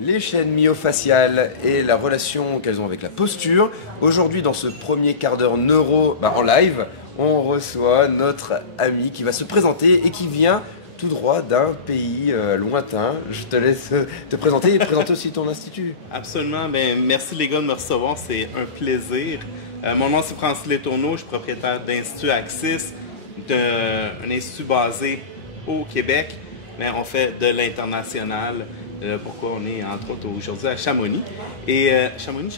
Les chaînes myofaciales et la relation qu'elles ont avec la posture. Aujourd'hui, dans ce premier quart d'heure neuro en live, on reçoit notre ami qui va se présenter et qui vient tout droit d'un pays lointain. Je te laisse te présenter et présenter aussi ton institut. Absolument. Ben, merci les gars de me recevoir. C'est un plaisir. Mon nom, c'est Francis Letourneau. Je suis propriétaire d'Institut Axis, un institut basé au Québec, mais on fait de l'international. Pourquoi on est entre autres aujourd'hui à Chamonix. Et Chamonix.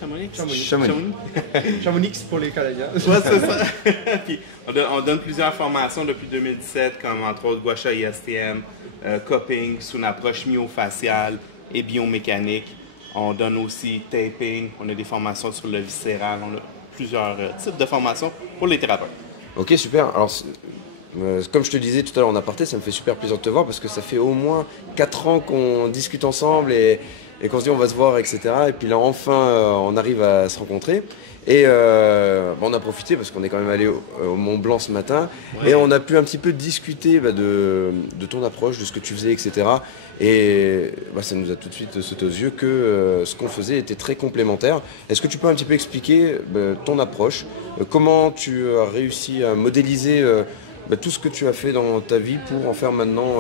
Chamonix pour les Canadiens. Ouais, c'est ça. Puis, on donne plusieurs formations depuis 2017, comme entre autres Gua Sha ISTM, cupping sous une approche myofaciale et biomécanique. On donne aussi taping, on a des formations sur le viscéral, on a plusieurs types de formations pour les thérapeutes. Ok, super. Alors, comme je te disais tout à l'heure en aparté, ça me fait super plaisir de te voir parce que ça fait au moins 4 ans qu'on discute ensemble et qu'on se dit on va se voir, etc. Et puis là, enfin, on arrive à se rencontrer. Et on a profité parce qu'on est quand même allé au Mont Blanc ce matin. Ouais. Et on a pu un petit peu discuter de ton approche, de ce que tu faisais, etc. Et ça nous a tout de suite sauté aux yeux que ce qu'on faisait était très complémentaire. Est-ce que tu peux un petit peu expliquer ton approche, comment tu as réussi à modéliser tout ce que tu as fait dans ta vie pour en faire maintenant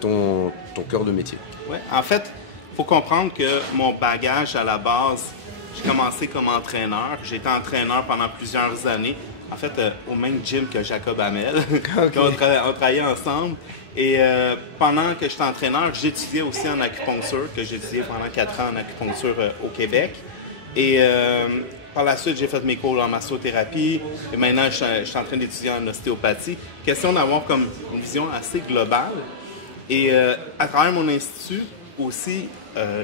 ton cœur de métier? Ouais, en fait, il faut comprendre que mon bagage à la base, j'ai commencé comme entraîneur. J'ai été entraîneur pendant plusieurs années. En fait, au même gym que Jacob Hamel. Okay. On travaillait ensemble. Et pendant que j'étais entraîneur, j'étudiais aussi en acupuncture, que j'ai étudié pendant 4 ans en acupuncture au Québec. Et par la suite, j'ai fait mes cours en massothérapie. Et maintenant, je suis en train d'étudier en ostéopathie. Question d'avoir comme une vision assez globale. Et à travers mon institut, aussi,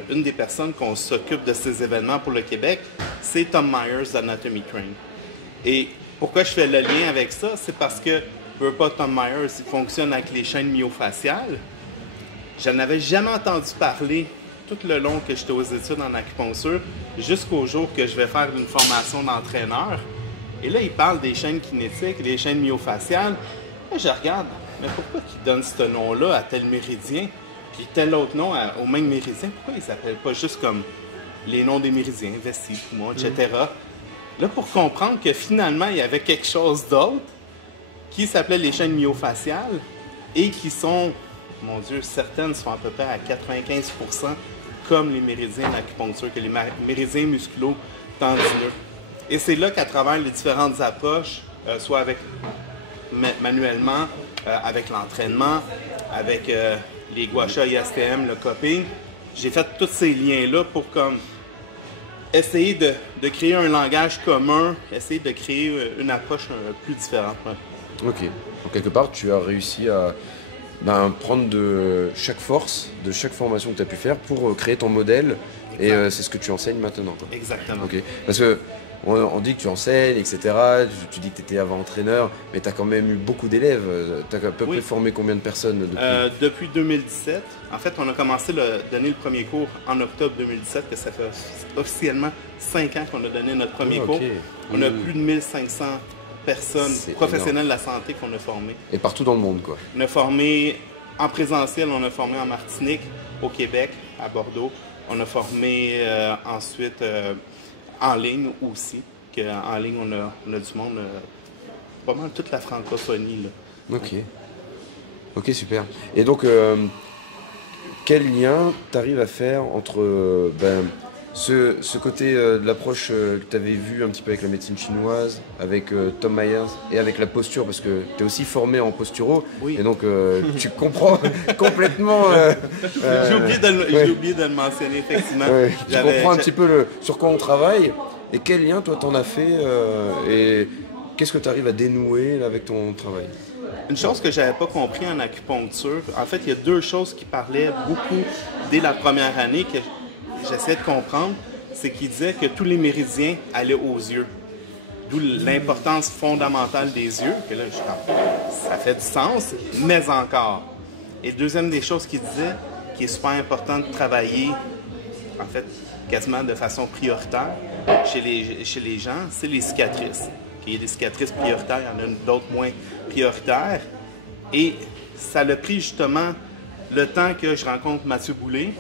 une des personnes qu'on s'occupe de ces événements pour le Québec, c'est Tom Myers d'Anatomy Train. Et pourquoi je fais le lien avec ça? C'est parce que Tom Myers il fonctionne avec les chaînes myofaciales. Je n'avais jamais entendu parler tout le long que j'étais aux études en acupuncture, jusqu'au jour que je vais faire une formation d'entraîneur. Et là, il parle des chaînes kinétiques, des chaînes myofaciales. Et je regarde, mais pourquoi il donne ce nom-là à tel méridien? Puis tel autre nom au même méridien, pourquoi ils ne s'appellent pas juste comme les noms des méridiens, vessie, poumon, etc. Là, pour comprendre que finalement, il y avait quelque chose d'autre qui s'appelait les chaînes myofaciales et qui sont, mon Dieu, certaines sont à peu près à 95% comme les méridiens d'acupuncture, que les méridiens musculo-tendineux. Et c'est là qu'à travers les différentes approches, soit avec manuellement, avec l'entraînement, avec les Gua Sha ISTM, le cupping, j'ai fait tous ces liens-là pour essayer de créer un langage commun, essayer de créer une approche plus différente. Ouais. Ok. Donc quelque part, tu as réussi à prendre de chaque force, de chaque formation que tu as pu faire pour créer ton modèle. Exactement. Et c'est ce que tu enseignes maintenant, quoi. Exactement. Ok. Parce que on dit que tu enseignes, etc. Tu dis que tu étais avant entraîneur, mais tu as quand même eu beaucoup d'élèves. Tu as à peu près formé combien de personnes depuis? Depuis 2017. En fait, on a commencé à donner le premier cours en octobre 2017, que ça fait officiellement 5 ans qu'on a donné notre premier cours. On a plus de 1500 personnes professionnelles de la santé qu'on a formées. Et partout dans le monde, quoi. On a formé en présentiel, on a formé en Martinique, au Québec, à Bordeaux. On a formé ensuite en ligne aussi. En ligne, on a du monde, pas mal toute la francophonie. Là. Ok. Ok, super. Et donc, quel lien tu arrives à faire entre ce côté de l'approche que tu avais vu un petit peu avec la médecine chinoise, avec Tom Myers et avec la posture, parce que tu es aussi formé en posturo, oui. Et donc tu comprends complètement... J'ai oublié de le mentionner, effectivement. Ouais. Tu comprends un petit peu sur quoi on travaille, et quel lien toi t'en as fait, et qu'est-ce que tu arrives à dénouer là, avec ton travail? Une chose que je n'avais pas compris en acupuncture, en fait, il y a 2 choses qui parlaient beaucoup dès la première année que j'essayais de comprendre, c'est qu'il disait que tous les méridiens allaient aux yeux. D'où l'importance fondamentale des yeux, que là, ça fait du sens, mais encore. Et deuxième des choses qu'il disait, qui est super important de travailler, en fait, quasiment de façon prioritaire chez les gens, c'est les cicatrices. Il y a des cicatrices prioritaires, il y en a d'autres moins prioritaires. Et ça l'a pris justement le temps que je rencontre Mathieu Boulay,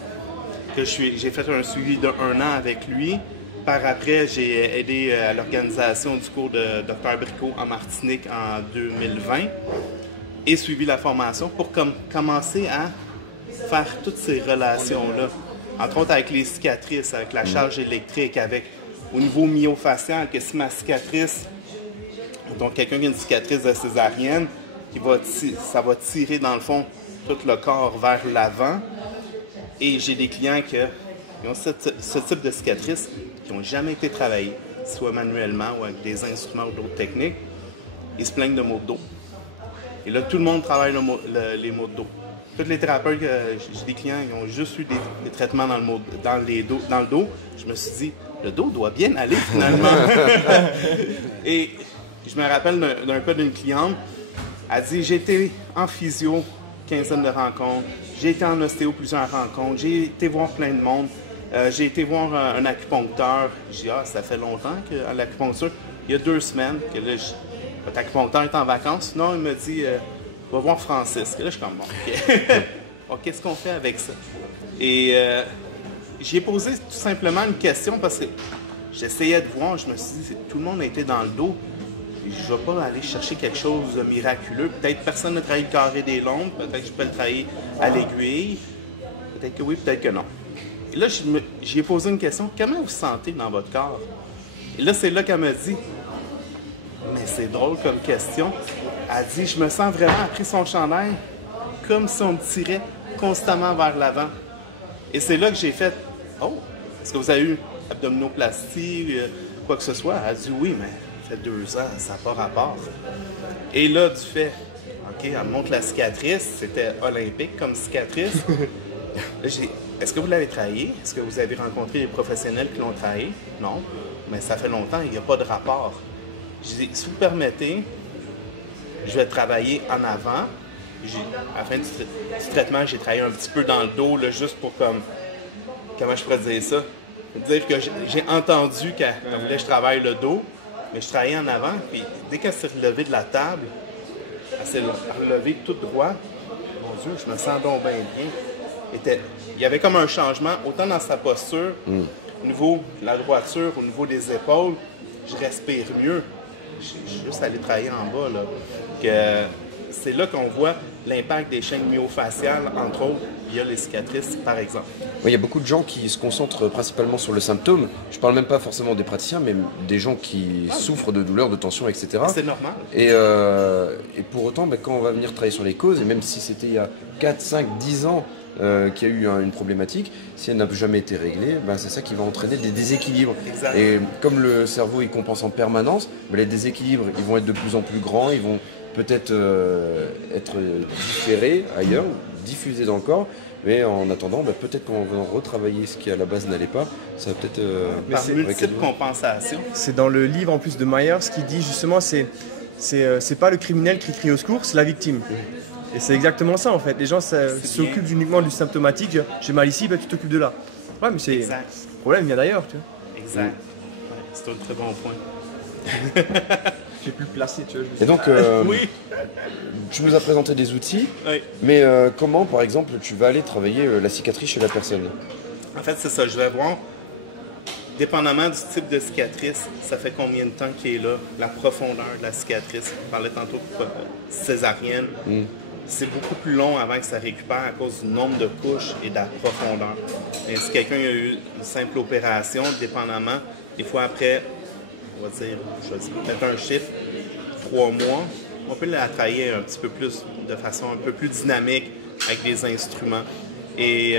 que j'ai fait un suivi d'1 an avec lui. Par après, j'ai aidé à l'organisation du cours de Dr Bricot en Martinique en 2020 et suivi la formation pour commencer à faire toutes ces relations-là. Entre autres avec les cicatrices, avec la charge électrique, au niveau myofacial, que si ma cicatrice, donc quelqu'un qui a une cicatrice de césarienne, ça va tirer dans le fond tout le corps vers l'avant. Et j'ai des clients qui ont ce type de cicatrices qui n'ont jamais été travaillées, soit manuellement ou avec des instruments ou d'autres techniques. Ils se plaignent de maux de dos. Et là, tout le monde travaille les maux de dos. Tous les thérapeutes, j'ai des clients qui ont juste eu des traitements dans le dos. Je me suis dit, le dos doit bien aller finalement. Et je me rappelle d'un cas d'une cliente. Elle dit, j'ai été en physio, quinzaine de rencontres. J'ai été en ostéo, plusieurs rencontres. J'ai été voir plein de monde. J'ai été voir un acupuncteur. J'ai dit, ça fait longtemps qu'à l'acupuncture. Il y a 2 semaines que là, votre acupuncteur est en vacances. Non, il me dit, va voir Francis. Et là, je suis comme, bon, OK. Bon, qu'est-ce qu'on fait avec ça? Et j'ai posé tout simplement une question parce que j'essayais de voir. Je me suis dit, tout le monde a été dans le dos. Je ne vais pas aller chercher quelque chose de miraculeux. Peut-être personne n'a travaillé le carré des lombes. Peut-être que je peux le travailler à l'aiguille. Peut-être que oui, peut-être que non. Et là, j'ai posé une question. Comment vous vous sentez dans votre corps? Et là, c'est là qu'elle m'a dit, mais c'est drôle comme question. Elle dit, je me sens vraiment, après son chandail, comme si on me tirait constamment vers l'avant. Et c'est là que j'ai fait, oh, est-ce que vous avez eu abdominoplastie, quoi que ce soit? Elle dit, oui, mais ça fait 2 ans, ça n'a pas rapport. Et là, du fait, OK, elle me montre la cicatrice, c'était olympique comme cicatrice. Là, est-ce que vous l'avez travaillé? Est-ce que vous avez rencontré des professionnels qui l'ont travaillé? Non, mais ça fait longtemps, il n'y a pas de rapport. Je dis, si vous permettez, je vais travailler en avant. À la fin du traitement, j'ai travaillé un petit peu dans le dos, là, juste pour comment je pourrais dire ça? Dire que j'ai entendu qu'elle voulait que je travaille le dos, mais je travaillais en avant, puis dès qu'elle s'est relevée de la table, elle s'est relevée tout droit. Mon Dieu, je me sens donc bien bien. Il y avait comme un changement, autant dans sa posture, au niveau de la droiture, au niveau des épaules, je respire mieux. Je suis juste allé travailler en bas, là. C'est là qu'on voit l'impact des chaînes myofaciales, entre autres, via les cicatrices, par exemple. Il y a beaucoup de gens qui se concentrent principalement sur le symptôme. Je ne parle même pas forcément des praticiens, mais des gens qui souffrent de douleurs, de tensions, etc. C'est normal. Et pour autant, quand on va venir travailler sur les causes, et même si c'était il y a 4, 5, 10 ans qu'il y a eu une problématique, si elle n'a jamais été réglée, c'est ça qui va entraîner des déséquilibres. Exact. Et comme le cerveau il compense en permanence, les déséquilibres ils vont être de plus en plus grands, ils vont peut-être être différés ailleurs, diffusés dans le corps, mais en attendant, peut-être qu'on va retravailler ce qui à la base n'allait pas, ça va peut-être... par multiples compensations. C'est dans le livre en plus de Myers qui dit justement, c'est pas le criminel qui crie au secours, c'est la victime. Et c'est exactement ça en fait, les gens s'occupent uniquement du symptomatique, j'ai mal ici, tu t'occupes de là. Ouais, mais le problème vient d'ailleurs, tu vois. Exact. Ouais, c'est un très bon point. J'ai pu le placer, tu vois. Et donc, oui. Tu nous as présenté des outils, oui. Mais comment, par exemple, tu vas aller travailler la cicatrice chez la personne? En fait, c'est ça. Je vais voir, dépendamment du type de cicatrice, ça fait combien de temps qu'il est là, la profondeur de la cicatrice. On parlait tantôt de césarienne. C'est beaucoup plus long avant que ça récupère à cause du nombre de couches et de la profondeur. Et si quelqu'un a eu une simple opération, dépendamment, des fois après, on va dire, je vais mettre un chiffre, 3 mois, on peut la travailler un petit peu plus, de façon un peu plus dynamique avec des instruments. Et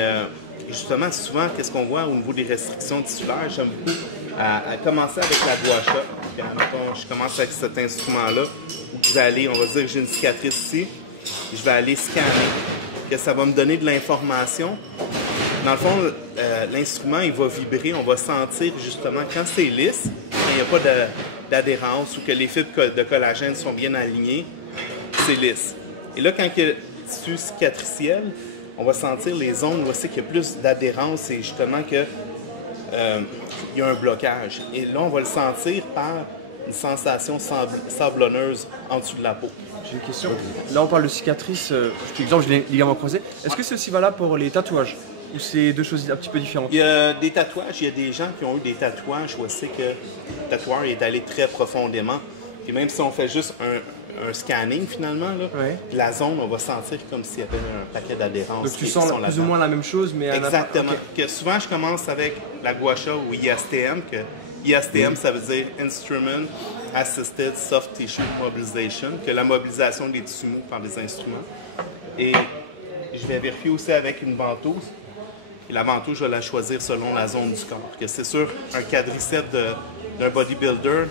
justement, souvent, qu'est-ce qu'on voit au niveau des restrictions tissulaires? J'aime beaucoup à commencer avec la gua sha. Quand je commence avec cet instrument-là, où vous allez, on va dire que j'ai une cicatrice ici, je vais aller scanner, que ça va me donner de l'information. Dans le fond, l'instrument, il va vibrer, on va sentir justement quand c'est lisse, quand il n'y a pas d'adhérence ou que les fibres de collagène sont bien alignées, c'est lisse. Et là, quand il y a le tissu cicatriciel, on va sentir les zones où qu'il y a plus d'adhérence et justement qu'il y a un blocage. Et là, on va le sentir par une sensation sablonneuse en dessous de la peau. J'ai une question. Là, on parle de cicatrices. Par exemple, j'ai les ligaments croisés. Est-ce que c'est aussi valable pour les tatouages? Ou c'est deux choses un petit peu différentes? Il y a des tatouages, il y a des gens qui ont eu des tatouages où c'est que le tatoueur est allé très profondément. Et même si on fait juste un scanning finalement, là, la zone, on va sentir comme s'il y avait un paquet d'adhérences. Donc tu sens plus ou moins la même chose, mais exactement. Que souvent, je commence avec la gua sha ou ISTM, que ISTM, ça veut dire Instrument Assisted Soft Tissue Mobilization, que la mobilisation des tissus mous par des instruments. Et je vais vérifier aussi avec une ventouse. Et la ventouse, je vais la choisir selon la zone du corps. Que c'est sûr, un quadriceps d'un bodybuilder,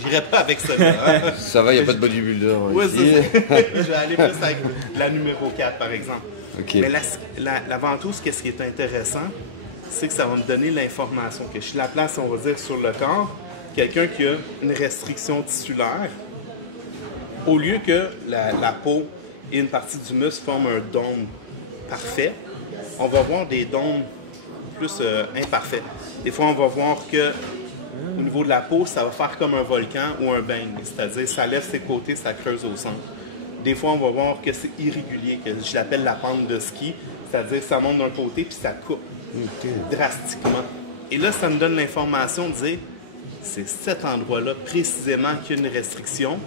j'irai pas avec celui-là. Ça va, il n'y a pas de bodybuilder oui, ici. Je vais aller plus avec la numéro 4, par exemple. Okay. Mais la ventouse, qu'est-ce qui est intéressant, c'est que ça va me donner l'information. Que je suis la place, on va dire, sur le corps, quelqu'un qui a une restriction tissulaire, au lieu que la peau et une partie du muscle forment un dôme parfait, on va voir des dômes plus imparfaits. Des fois, on va voir que au niveau de la peau, ça va faire comme un volcan ou un bang, c'est-à-dire ça lève ses côtés, ça creuse au centre. Des fois, on va voir que c'est irrégulier, que je l'appelle la pente de ski, c'est-à-dire ça monte d'un côté puis ça coupe drastiquement. Et là, ça me donne l'information de dire c'est cet endroit-là précisément qu'il y a une restriction,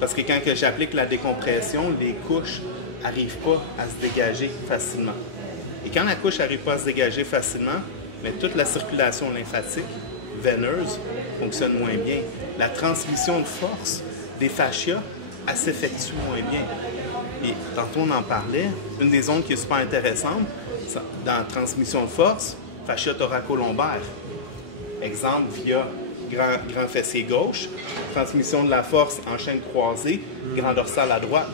parce que quand j'applique la décompression, les couches n'arrivent pas à se dégager facilement. Et quand la couche n'arrive pas à se dégager facilement, mais toute la circulation lymphatique veineuse fonctionne moins bien. La transmission de force des fascias, elle s'effectue moins bien. Et tantôt on en parlait, une des zones qui est super intéressante dans la transmission de force, fascia thoracolombaire. Exemple, via grand fessier gauche, transmission de la force en chaîne croisée, grand dorsal à droite.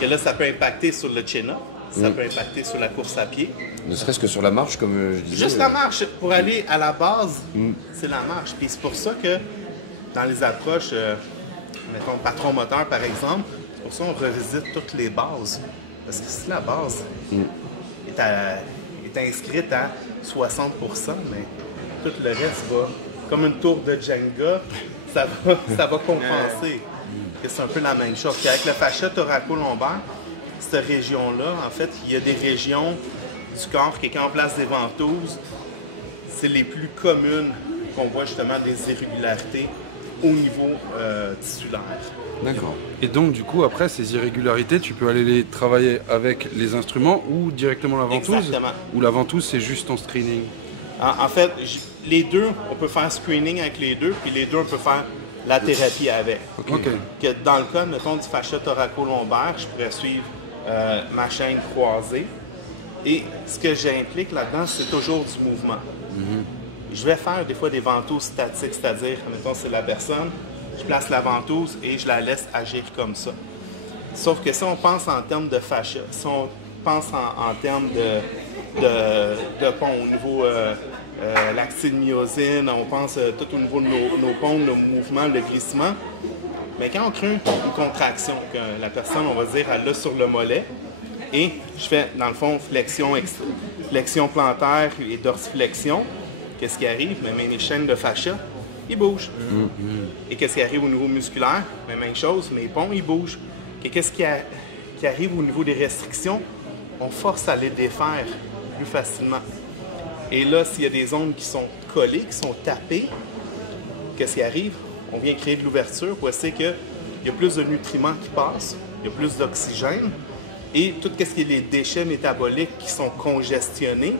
Et là, ça peut impacter sur le chin-up. Ça peut impacter sur la course à pied. Ne serait-ce que sur la marche, comme je disais. Juste la marche. Pour aller à la base, c'est la marche. Puis c'est pour ça que dans les approches, mettons patron moteur par exemple, c'est pour ça qu'on revisite toutes les bases. Parce que si la base est inscrite à 60%, mais tout le reste va, comme une tour de Jenga, ça va compenser. C'est un peu la même chose. Puis avec le fascia thoracolombaire, cette région-là, en fait, il y a des régions du corps qui, quand on place des ventouses, c'est les plus communes qu'on voit justement des irrégularités au niveau tissulaire. D'accord. Et donc, du coup, après, ces irrégularités, tu peux aller les travailler avec les instruments ou directement la ventouse? Exactement. Ou la ventouse, c'est juste en screening? En fait, les deux, on peut faire screening avec les deux, puis les deux, on peut faire la thérapie avec. Okay. Que dans le cas, mettons, du fascia thoracolombaire, je pourrais suivre ma chaîne croisée. Et ce que j'implique là-dedans, c'est toujours du mouvement. Je vais faire des fois des ventouses statiques, c'est-à-dire, mettons, c'est la personne, je place la ventouse et je la laisse agir comme ça. Sauf que si on pense en termes de fascia, si on pense en termes de pont au niveau l'actine myosine, on pense tout au niveau de nos ponts, nos mouvements, le glissement. Mais quand on crée une contraction, que la personne, on va dire, elle l'a sur le mollet, et je fais, dans le fond, flexion plantaire et dorsiflexion, qu'est-ce qui arrive? Même les chaînes de fascia, ils bougent. Et qu'est-ce qui arrive au niveau musculaire? Même chose, mes ponts, ils bougent. Et qu'est-ce qui arrive au niveau des restrictions? On force à les défaire plus facilement. Et là, s'il y a des zones qui sont collées, qui sont tapées, qu'est-ce qui arrive? On vient créer de l'ouverture où c'est qu'il y a plus de nutriments qui passent, il y a plus d'oxygène, et tout ce qui est les déchets métaboliques qui sont congestionnés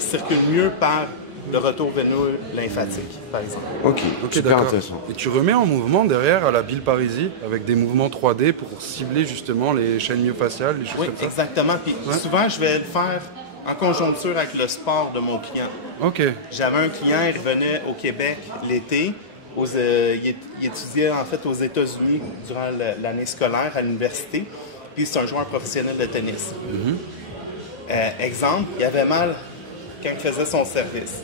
circulent mieux par le retour veineux lymphatique, par exemple. Ok, super intéressant. Et tu remets en mouvement derrière à la Bill Parisi avec des mouvements 3D pour cibler justement les chaînes myofaciales, les choses comme ça? Oui, exactement. Puis souvent, je vais le faire en conjoncture avec le sport de mon client. OK. J'avais un client, il revenait au Québec l'été. Il étudiait en fait aux États-Unis durant l'année scolaire à l'université. Puis c'est un joueur professionnel de tennis. Exemple, il avait mal quand il faisait son service.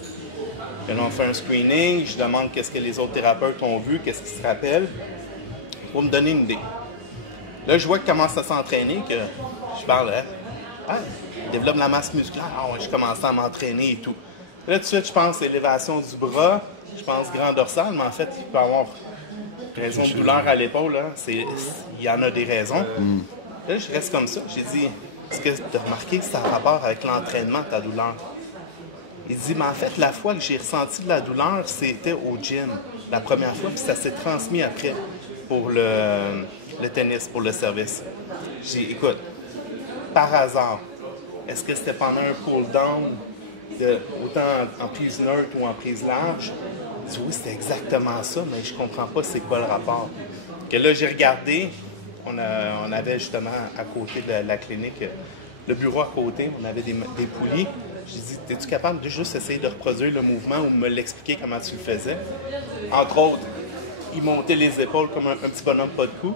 Puis là, on fait un screening, je demande qu'est-ce que les autres thérapeutes ont vu, qu'est-ce qu'ils se rappellent, pour me donner une idée. Là, je vois qu'il commence à s'entraîner, que je parle, il développe la masse musculaire. Ah ouais, je commence à m'entraîner et tout. Là, tout de suite, je pense élévation du bras, je pense grand dorsal, mais en fait, il peut avoir raison de douleur à l'épaule, hein, il y en a des raisons. Là, je reste comme ça. J'ai dit, est-ce que tu as remarqué que ça a rapport avec l'entraînement, ta douleur? Il dit, mais en fait, la fois que j'ai ressenti de la douleur, c'était au gym, la première fois, puis ça s'est transmis après pour le tennis, pour le service. J'ai dit, écoute, par hasard, est-ce que c'était pendant un cool-down, autant en prise neutre ou en prise large? Il dit, oui, c'était exactement ça, mais je comprends pas c'est quoi le rapport. Que là, j'ai regardé, on avait justement à côté de la clinique, le bureau à côté, on avait des poulies. J'ai dit, es-tu capable de juste essayer de reproduire le mouvement ou me l'expliquer comment tu le faisais? Entre autres, il montait les épaules comme un petit bonhomme pas de cou.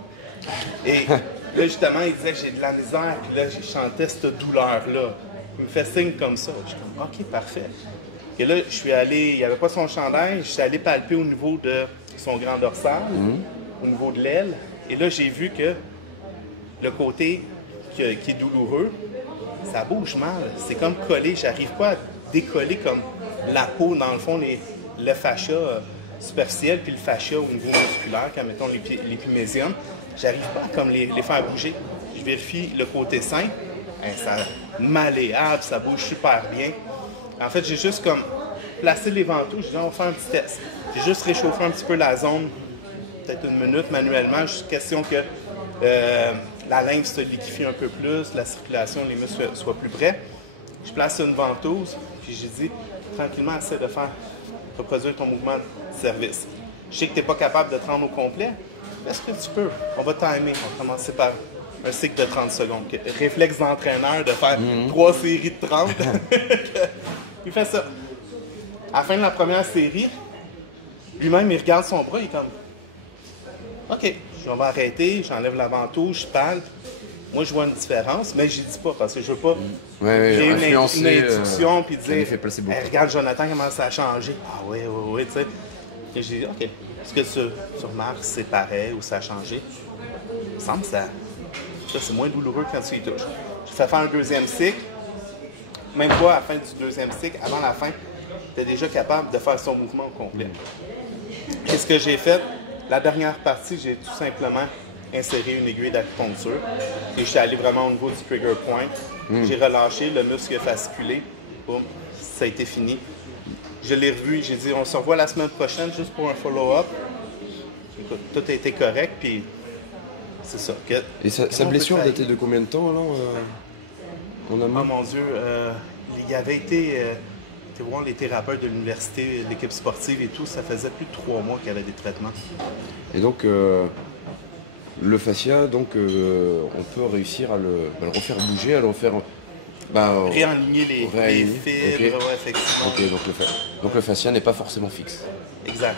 Et là, justement, il disait que j'ai de la misère, puis là, je chantais cette douleur-là. Il me fait signe comme ça. Je suis comme, OK, parfait. Et là, je suis allé, il n'y avait pas son chandail, je suis allé palper au niveau de son grand dorsal, au niveau de l'aile. Et là, j'ai vu que le côté qui est douloureux, ça bouge mal. C'est comme collé. J'arrive pas à décoller comme la peau, dans le fond, le fascia superficiel, puis le fascia au niveau musculaire, comme mettons l'épimésium. J'arrive pas à comme les faire bouger. Je vérifie le côté sain. Ça malléable, ça bouge super bien. En fait, j'ai juste comme placé les ventouses. Je dis, on va faire un petit test. J'ai juste réchauffé un petit peu la zone, peut-être 1 minute manuellement. Juste question que la lymphe se liquéfie un peu plus, la circulation, les muscles soient plus près. Je place une ventouse, puis j'ai dit, tranquillement, essaie de reproduire ton mouvement de service. Je sais que tu n'es pas capable de te rendre au complet, mais est-ce que tu peux? On va timer. On va commencer par un cycle de 30 secondes. Réflexe d'entraîneur de faire 3 séries de 30. Il fait ça. À la fin de la première série, lui-même, il regarde son bras, il est comme, OK, on va arrêter, j'enlève la ventouse, je palpe. Moi, je vois une différence, mais je ne dis pas parce que je ne veux pas créer une induction puis dire hey, regarde, Jonathan, comment ça a changé. Ah oui, tu sais. Et j'ai dit, OK, est-ce que tu remarques si c'est pareil ou ça a changé? Il me semble que ça c'est moins douloureux quand tu y touches. Je fais faire un deuxième cycle. Même pas à la fin du deuxième cycle, avant la fin, tu es déjà capable de faire son mouvement au complet. Qu'est-ce que j'ai fait? La dernière partie, j'ai tout simplement inséré une aiguille d'acupuncture et je suis allé vraiment au niveau du trigger point. J'ai relâché le muscle fasciculé. Boum, ça a été fini. Je l'ai revu, j'ai dit on se revoit la semaine prochaine juste pour un follow-up. Écoute, tout a été correct, puis c'est ça. Et sa blessure datait de combien de temps alors Oh mon Dieu, il avait été voir les thérapeutes de l'université, l'équipe sportive et tout, ça faisait plus de 3 mois qu'il y avait des traitements. Et donc, le fascia, donc, on peut réussir à le refaire bouger, à le refaire... réaligner les fibres, okay. Ouais, effectivement. Ok, donc le fascia n'est pas forcément fixe. Exact.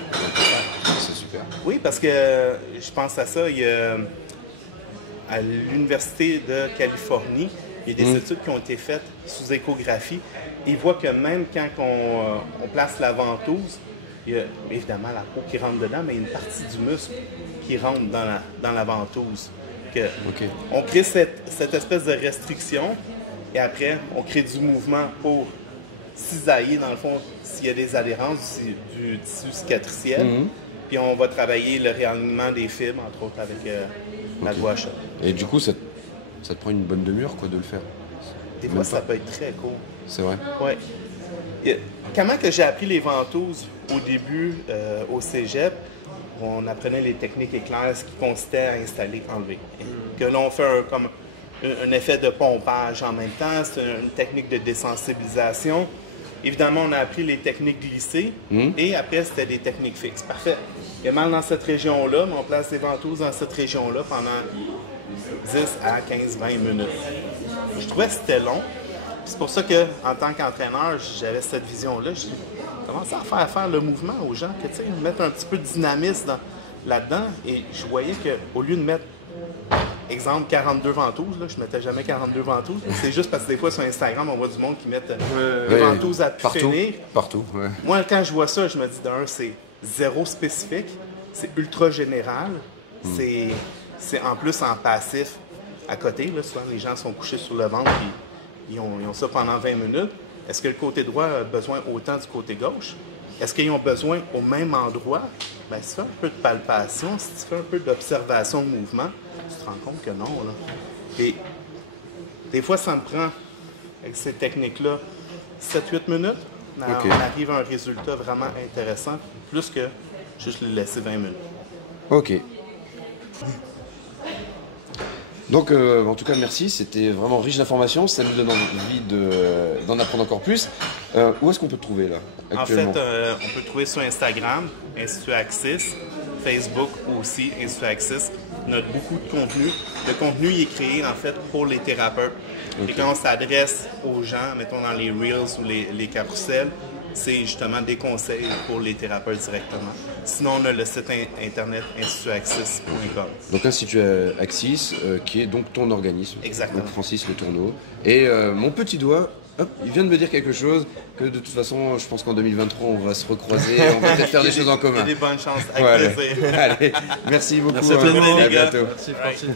C'est super. Oui, parce que je pense à ça, il y a, à l'Université de Californie, il y a des études qui ont été faites sous échographie. Ils voient que même quand on place la ventouse, il y a évidemment la peau qui rentre dedans, mais il y a une partie du muscle qui rentre dans la ventouse. On crée cette espèce de restriction et après, on crée du mouvement pour cisailler, dans le fond, s'il y a des adhérences du tissu cicatriciel. Puis on va travailler le réalignement des fibres, entre autres, avec la gua sha. Et du coup, ça te prend une bonne demi-heure de le faire? Des fois, ça peut être très court. C'est vrai? Oui. Comment que j'ai appris les ventouses au début au cégep? On apprenait les techniques éclairs, ce qui consistait à installer, enlever. Que l'on fait comme un effet de pompage en même temps, c'est une technique de désensibilisation. Évidemment, on a appris les techniques glissées et après, c'était des techniques fixes. Parfait. Il y a mal dans cette région-là, mais on place des ventouses dans cette région-là pendant 10 à 15-20 minutes. Je trouvais que c'était long. C'est pour ça qu'en tant qu'entraîneur, j'avais cette vision-là. J'ai commencé à faire le mouvement aux gens, que, mettre un petit peu de dynamisme là-dedans. Et je voyais qu'au lieu de mettre, exemple, 42 ventouses, là, je ne mettais jamais 42 ventouses. C'est juste parce que des fois sur Instagram, on voit du monde qui met des ventouses à pu finir. Partout, ouais. Moi, quand je vois ça, je me dis d'un, c'est zéro spécifique, c'est ultra général, c'est en plus en passif à côté. Là, souvent, les gens sont couchés sur le ventre et ils ont ça pendant 20 minutes. Est-ce que le côté droit a besoin autant du côté gauche? est-ce qu'ils ont besoin au même endroit? Ben, si tu fais un peu de palpation, si tu fais un peu d'observation de mouvement, tu te rends compte que non. Là. Et des fois, ça me prend, avec ces techniques-là, 7-8 minutes. On arrive à un résultat vraiment intéressant, plus que juste le laisser 20 minutes. Ok. Donc, en tout cas, merci. C'était vraiment riche d'informations. Ça nous donne envie d'en apprendre encore plus. Où est-ce qu'on peut te trouver là actuellement? En fait, on peut te trouver sur Instagram, Institut Axis, Facebook aussi, Institut Axis. On a beaucoup de contenu. Le contenu il est créé en fait pour les thérapeutes. Et quand on s'adresse aux gens, mettons dans les Reels ou les carousels, c'est justement des conseils pour les thérapeutes directement. Sinon, on a le site internet institutaxis.com. Donc Institut Axis, qui est donc ton organisme. Exactement. Donc Francis Le Tourneau. Et mon petit doigt, hop, il vient de me dire quelque chose, que de toute façon, je pense qu'en 2023, on va se recroiser, on va peut-être faire des choses en commun. Il y a des bonnes chances, avec plaisir. Allez, merci beaucoup. Merci à tous, les gars. À bientôt. Merci Francis.